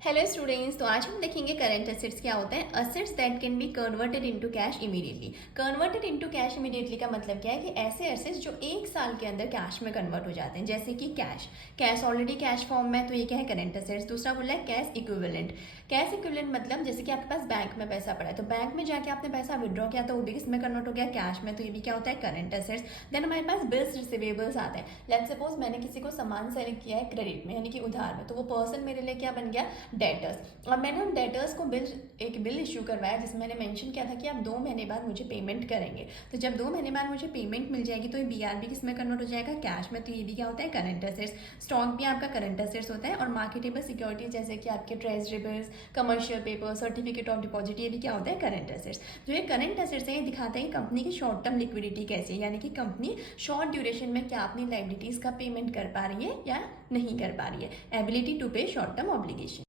Hello students, तो आज हम देखेंगे करंट एसेट्स क्या होता है। Assets that can be converted into cash immediately. Converted into cash immediately का मतलब क्या है कि ऐसे एसेट्स जो एक साल के अंदर कैश में कन्वर्ट हो जाते हैं, जैसे कि cash. Cash already cash form में है, तो ये क्या है, करंट एसेट्स। दूसरा बोला है कैश इक्विवेलेंट। कैश इक्विवेलेंट मतलब जैसे कि आपके पास बैंक में पैसा पड़ा है, तो बैंक में जाके आपने पैसा विड्रॉ किया तो वो भी किसमें कन्वर्ट हो गया, कैश में, तो ये भी क्या होता है, करंट एसेट्स। देन हमारे पास बिल्स रिसीवेबल्स आते हैं। लेट्स सपोज मैंने किसी को सामान सेल किया है क्रेडिट में, यानी कि उधार में, तो वो पर्सन मेरे लिए क्या बन गया, डेटर्स। और मैंने उन डेटर्स को एक बिल इशू करवाया जिसमें मैंने मेंशन किया था कि आप 2 महीने बाद मुझे पेमेंट करेंगे। तो जब 2 महीने बाद मुझे पेमेंट मिल जाएगी तो ये बीआरबी किस में कन्वर्ट हो जाएगा, कैश में। तो ये भी क्या होता है, करंट एसेट्स। स्टॉक भी आपका करंट एसेट्स होता है। और मार्केटेबल सिक्योरिटीज जैसे कि आपके treasury bills, commercial paper, certificate of deposit, ये भी क्या होता है, करंट एसेट्स। जो ये करंट एसेट्स है ये दिखाते हैं कंपनी की शॉर्ट टर्म लिक्विडिटी कैसी है, यानी कि कंपनी शॉर्ट ड्यूरेशन में क्या अपनी लाइबिलिटीज का पेमेंट कर पा रही है या नहीं कर पा रही है। एबिलिटी टू पे शॉर्ट टर्म ऑब्लिगेशन।